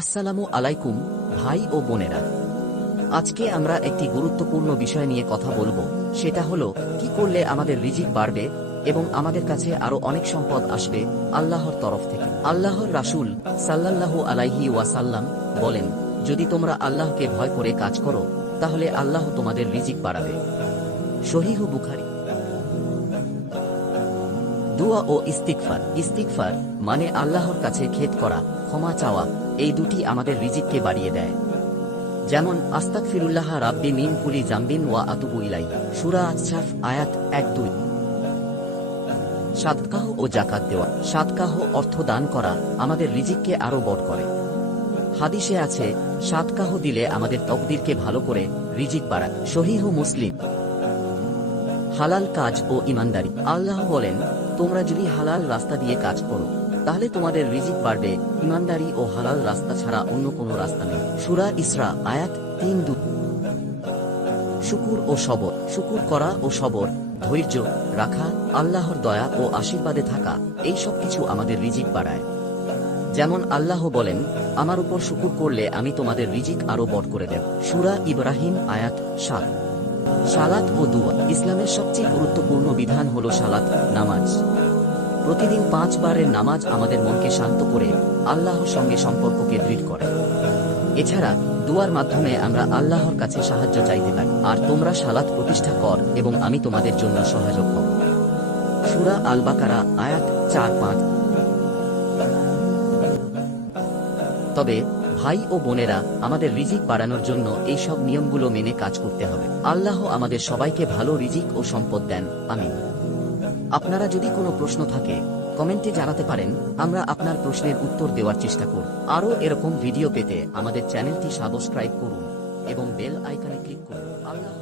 আসসালামু আলাইকুম, ভাই ও বোনেরা। আজকে আমরা একটি গুরুত্বপূর্ণ বিষয় নিয়ে কথা বলব, সেটা হলো, কি করলে আমাদের রিজিক বাড়বে এবং আমাদের কাছে আরও অনেক সম্পদ আসবে আল্লাহর তরফ থেকে। আল্লাহর রাসূল সাল্লাল্লাহু আলাইহি ওয়াসাল্লাম বলেন, যদি তোমরা আল্লাহকে ভয় করে কাজ করো, তাহলে আল্লাহ তোমাদের রিজিক বাড়াবে। শহীহ বুখারি। দোয়া ও ইস্তিকফার ইস্তিকফার মানে আল্লাহর কাছে খেত করা, ক্ষমা চাওয়া এই দুটি আমাদের রিজিককে বাড়িয়ে দেয়। যেমন আস্তাক ফিরুল্লাহ রাব্বি মিন কুলি জাম্বিন ওয়া আতুবু ইলাই সুরা আচ্ছাফ আয়াত এক দুই। সাদকাহ ও জাকাত দেওয়া। সাদকাহ অর্থ দান করা আমাদের রিজিককে আরও বড় করে। হাদিসে আছে সাতকাহ দিলে আমাদের তকদিরকে ভালো করে রিজিক বাড়ায়। সহিহ মুসলিম। হালাল কাজ ও ইমানদারি। আল্লাহ বলেন, তোমরা যদি হালাল রাস্তা দিয়ে কাজ করো তাহলে তোমাদের রিজিক বাড়বে, ইমানদারি ও হালাল রাস্তা ছাড়া অন্য কোনো রাস্তা নেই। সুরা ইসরা, আয়াত তিন দু শুকুর ও সবর, শুকুর করা ও সবর, ধৈর্য রাখা, আল্লাহর দয়া ও আশীর্বাদে থাকা, এই সব কিছু আমাদের রিজিক বাড়ায়। যেমন আল্লাহ বলেন, আমার উপর শুকুর করলে আমি তোমাদের রিজিক আরও বট করে দেব। সুরা ইব্রাহিম, আয়াত সাত। সালাত ও দুয়া, ইসলামের সবচেয়ে গুরুত্বপূর্ণ বিধান হল সালাত, নামাজ। প্রতিদিন পাঁচবারের নামাজ আমাদের মনকে শান্ত করে আল্লাহর সঙ্গে সম্পর্ককে দৃঢ় করে। এছাড়া দুয়ার মাধ্যমে আমরা আল্লাহর কাছে সাহায্য চাইতে পারি আর তোমরা সালাত প্রতিষ্ঠা কর এবং আমি তোমাদের জন্য সহায়ক হব। সুরা আল বাকারা আয়াত চার পাঁচ। তবে ভাই ও বোনেরা, আমাদের রিজিক বাড়ানোর জন্য এই সব নিয়মগুলো মেনে কাজ করতে হবে। আল্লাহ আমাদের সবাইকে ভালো রিজিক ও সম্পদ দেন। আমিন। আপনারা যদি কোনো প্রশ্ন থাকে, কমেন্টে জানাতে পারেন, আমরা আপনার প্রশ্নের উত্তর দেওয়ার চেষ্টা করব আরও এরকম ভিডিও পেতে আমাদের চ্যানেলটি সাবস্ক্রাইব করুন এবং বেল আইকনে ক্লিক করুন আল্লাহ।